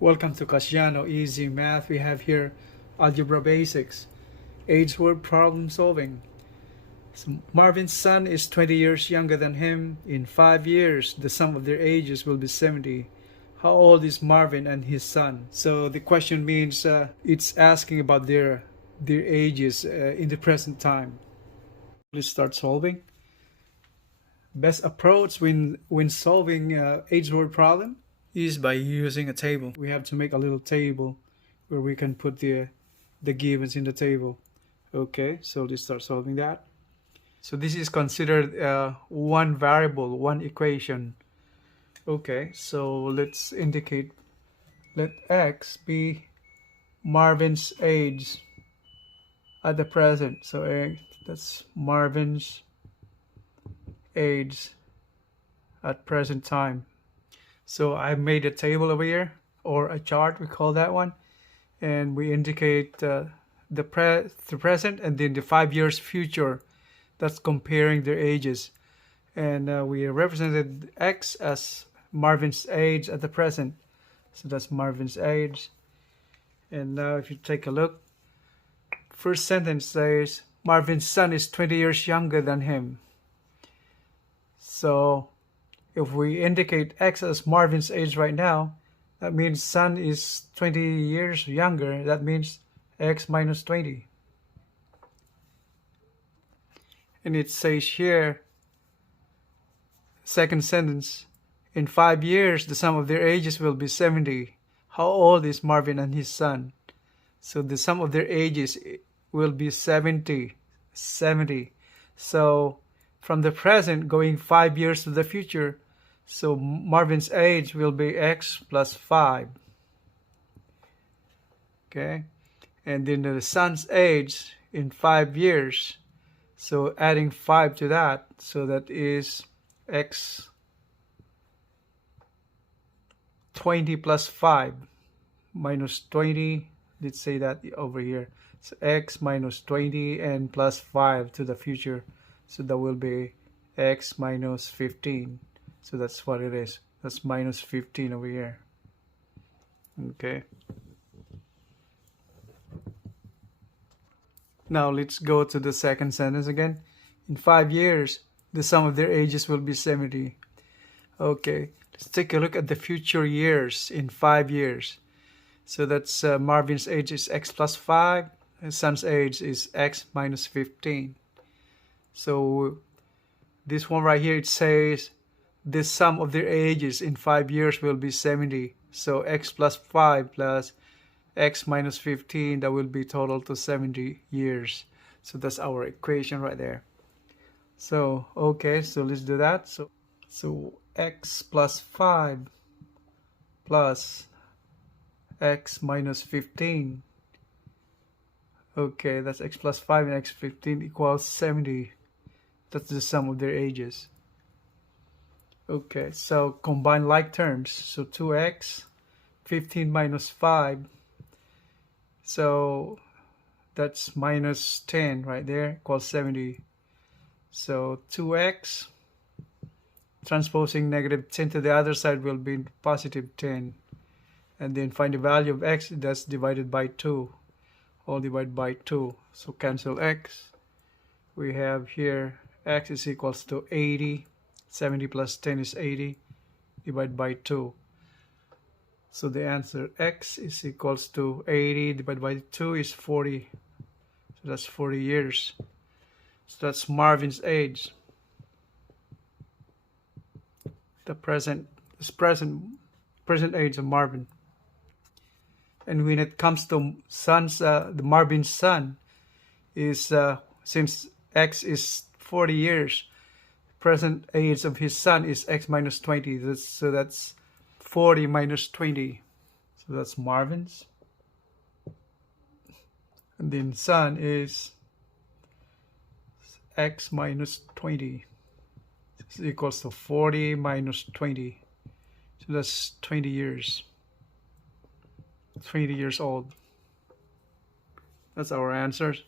Welcome to Kasyanno EZMath. We have here Algebra Basics, age word problem solving. So Marvin's son is 20 years younger than him. In 5 years, the sum of their ages will be 70. How old is Marvin and his son? So the question means it's asking about their ages in the present time. Let's start solving. Best approach when solving age word problem is by using a table. We have to make a little table where we can put the givens in the table. Okay, so let's start solving that. So this is considered one variable, one equation. Okay, so let's indicate, let x be Marvin's age at the present. So that's Marvin's age at present time. So I made a table over here, or a chart, we call that one, and we indicate the present and then the 5 years future. That's comparing their ages, and we represented x as Marvin's age at the present. So that's Marvin's age. And now if you take a look, first sentence says Marvin's son is 20 years younger than him. So if we indicate x as Marvin's age right now, that means son is 20 years younger. That means x minus 20. And it says here, second sentence, in 5 years the sum of their ages will be 70. How old is Marvin and his son? So the sum of their ages will be 70. So from the present going 5 years to the future, so Marvin's age will be x plus 5. Okay, and then the son's age in 5 years, so adding 5 to that, so that is x 20 plus 5 minus 20. Let's say that over here. So x minus 20 and plus 5 to the future. So that will be x minus 15. So that's what it is. That's minus 15 over here. Okay. Now let's go to the second sentence again. In 5 years, the sum of their ages will be 70. Okay, let's take a look at the future years in 5 years. So that's Marvin's age is x plus 5. His son's age is x minus 15. So this one right here, it says the sum of their ages in 5 years will be 70. So x plus 5 plus x minus 15, that will be total to 70 years. So that's our equation right there. So okay, so let's do that. So x plus 5 plus x minus 15. Okay, that's x plus 5 and x 15 equals 70. That's the sum of their ages. Okay, so combine like terms. So 2x, 15 minus 5. So that's minus 10 right there, equals 70. So 2x, transposing negative 10 to the other side will be positive 10. And then find the value of x, that's divided by 2. All divided by 2. So cancel x. We have here x is equals to 80. 70 plus 10 is 80. Divided by 2. So the answer, x is equals to 80 divided by 2 is 40. So that's 40 years. So that's Marvin's age. The present age of Marvin. And when it comes to sons, the Marvin's son is, since x is 40 years, present age of his son is x minus 20. So that's 40 minus 20. So that's Marvin's. And then son is x minus 20. It's equals to 40 minus 20. So that's 20 years. 20 years old. That's our answers.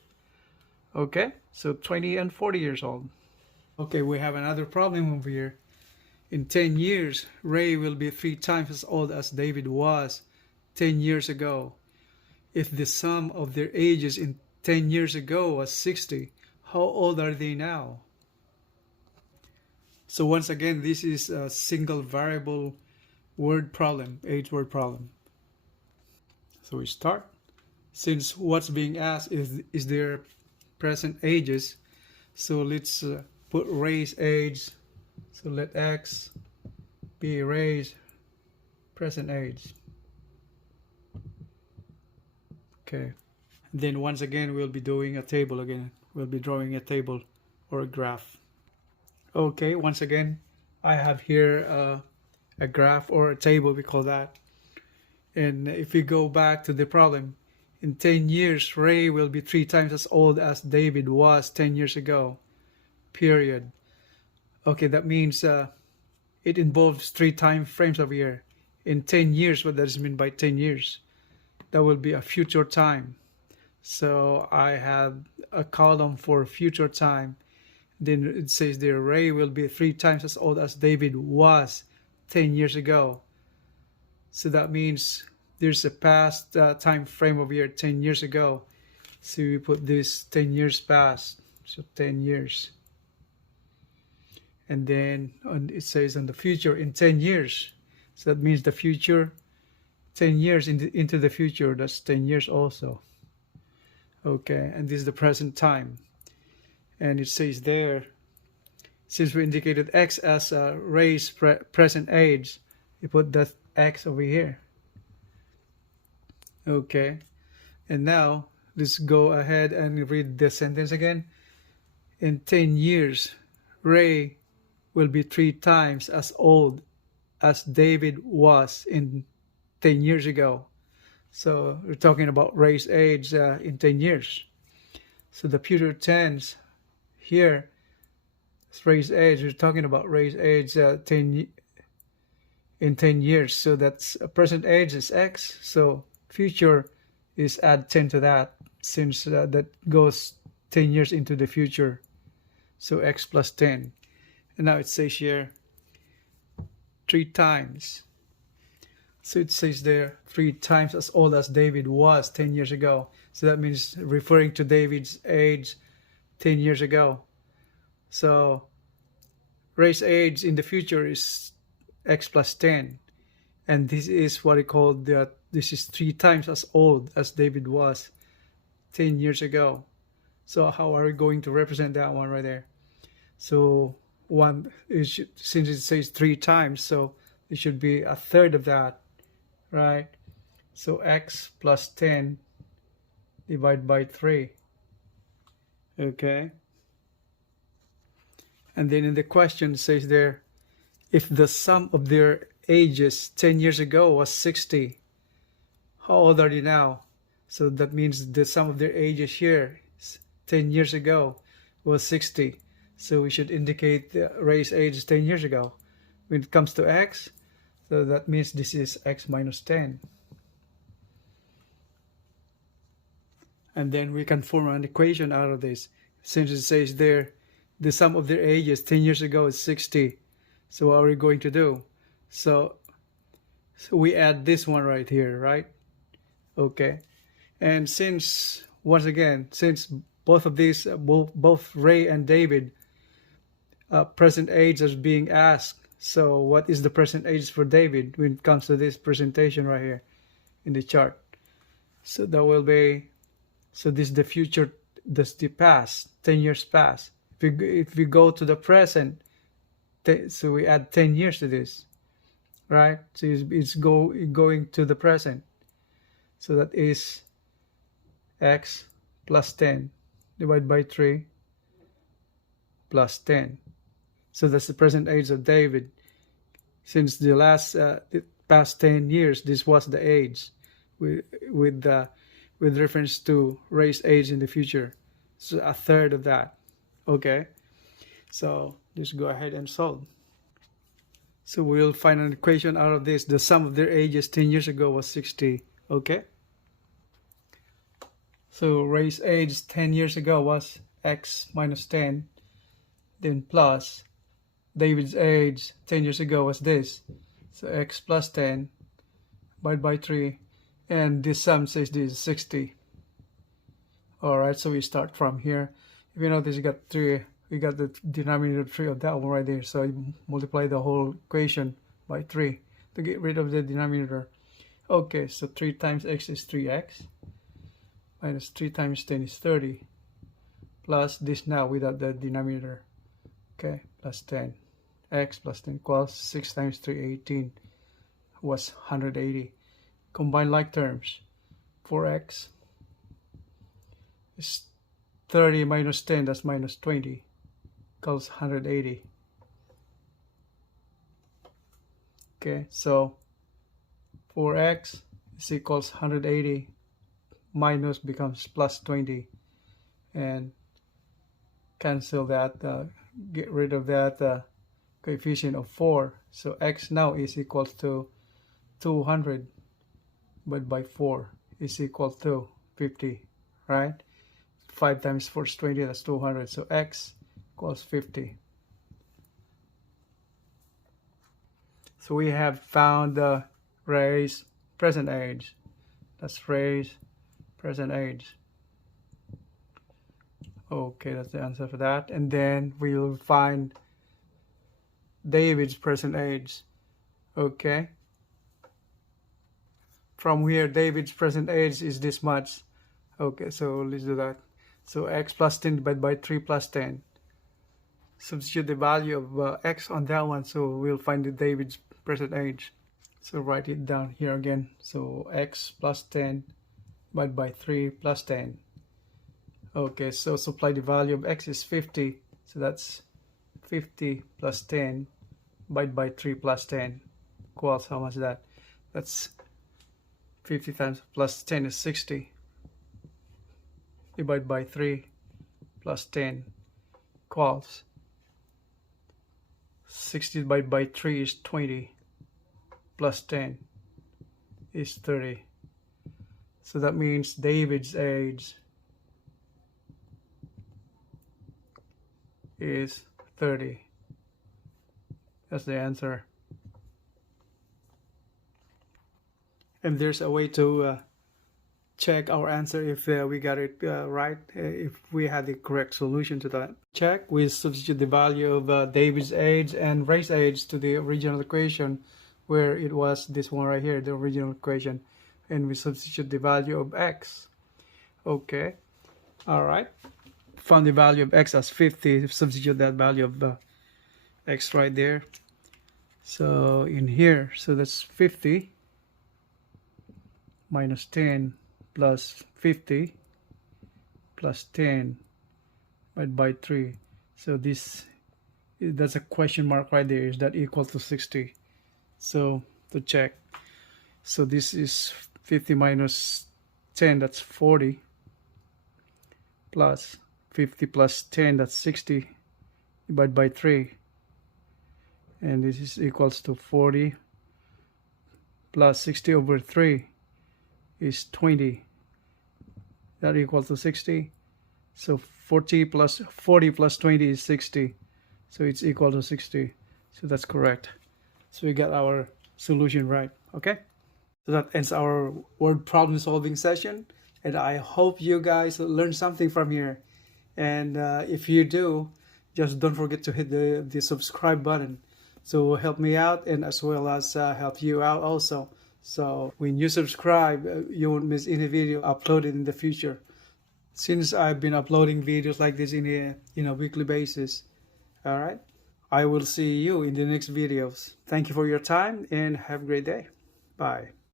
Okay, so 20 and 40 years old. Okay, we have another problem over here. In 10 years, Ray will be 3 times as old as David was 10 years ago. If the sum of their ages in 10 years ago was 60, how old are they now? So once again, this is a single variable word problem, age word problem. So we start. Since what's being asked is their present ages, so let's put raised age. So let x be raised present age. Okay. Then once again, we'll be doing a table again. We'll be drawing a table or a graph. Okay, once again, I have here a graph or a table, we call that. And if we go back to the problem, in 10 years, Ray will be 3 times as old as David was 10 years ago, period. Okay, that means it involves 3 time frames over here. In 10 years, what does it mean by 10 years? That will be a future time. So I have a column for future time. Then it says there Ray will be 3 times as old as David was 10 years ago. So that means there's a past time frame over here 10 years ago. So we put this 10 years past. So 10 years. And then it says in the future in 10 years. So that means the future 10 years into the future. That's 10 years also. Okay, and this is the present time. And it says there, since we indicated x as a Ray's present age, you put that x over here. Okay, and now let's go ahead and read the sentence again. In 10 years, Ray will be 3 times as old as David was in 10 years ago. So we're talking about Ray's age in 10 years. So the future tense here is Ray's age. We're talking about Ray's age in 10 years. So that's present age is x. So future is add 10 to that, since that goes 10 years into the future. So x plus 10. And now it says here 3 times. So it says there 3 times as old as David was 10 years ago. So that means referring to David's age 10 years ago. So Ray's age in the future is x plus 10. And this is what I call this is 3 times as old as David was 10 years ago. So how are we going to represent that one right there? So since it says 3 times, so it should be a third of that, right? So x plus 10 divided by 3. Okay. And then in the question it says there, if the sum of their ages 10 years ago was 60, how old are they now? So that means the sum of their ages here 10 years ago was 60. So we should indicate the Ray's age 10 years ago. When it comes to x, so that means this is x minus 10. And then we can form an equation out of this. Since it says there, the sum of their ages 10 years ago is 60. So what are we going to do? So we add this one right here, right? Okay. And since, once again, since both of these, both Ray and David, present age is being asked. So what is the present age for David when it comes to this presentation right here in the chart? So that will be, so this is the future, this is the past, 10 years past. If we go to the present, so we add 10 years to this, right? So it's going to the present. So that is x plus 10 divided by 3 plus 10. So that's the present age of David. Since the past 10 years, this was the age with reference to Ray's age in the future. So a third of that. Okay. So just go ahead and solve. So we'll find an equation out of this. The sum of their ages 10 years ago was 60. Okay. So Ray's age 10 years ago was x minus 10. Then plus David's age 10 years ago was this. So x plus 10 divided by 3. and this sum says this is 60. All right, so we start from here. If you notice, you got 3, we got the denominator 3 of that one right there, so you multiply the whole equation by 3 to get rid of the denominator. Okay, so 3 times x is 3x, minus 3 times 10 is 30, plus this now without the denominator, okay, plus 10. X plus 10 equals 6 times 3, 18, was 180. Combine like terms. 4x is 30 minus 10, that's minus 20, equals 180. Okay, so 4x is equals 180, minus becomes plus 20, and cancel that, get rid of that coefficient of 4. So x now is equal to 200, but by 4 is equal to 50, right? 5 times 4 is 20, that's 200. So x equals 50. So we have found the Ray's present age. That's Ray's present age. Okay, that's the answer for that. And then we will find David's present age. Okay. From here, David's present age is this much. Okay, so let's do that. So x plus 10 divided by 3 plus 10. Substitute the value of x on that one, so we'll find the David's present age. So write it down here again. So x plus 10 divided by 3 plus 10. Okay, so supply the value of x is 50. So that's 50 plus 10 divided by 3 plus 10 equals how much is that? That's 50 times plus 10 is 60. Divided by 3 plus 10 equals 60 divided by 3 is 20, plus 10 is 30. So that means David's age is 30. That's the answer. And there's a way to check our answer if we got it right, if we had the correct solution to that. Check, we substitute the value of David's age and Ray's age to the original equation, where it was this one right here, the original equation, and we substitute the value of x. Okay, all right, found the value of x as 50, substitute that value of x right there. So in here, so that's 50 minus 10 plus 50 plus 10 divided by 3. So this, that's a question mark right there. Is that equal to 60? So to check, so this is 50 minus 10, that's 40, plus 50 plus 10, that's 60, divided by 3, and this is equals to 40 plus 60 over 3 is 20. That equals to 60. So 40 plus 20 is 60. So it's equal to 60. So that's correct. So we got our solution right. Okay. So that ends our word problem solving session. And I hope you guys learned something from here. And if you do, just don't forget to hit the subscribe button. So help me out, and as well as help you out also. So when you subscribe, you won't miss any video uploaded in the future. Since I've been uploading videos like this in a weekly basis. All right. I will see you in the next videos. Thank you for your time and have a great day. Bye.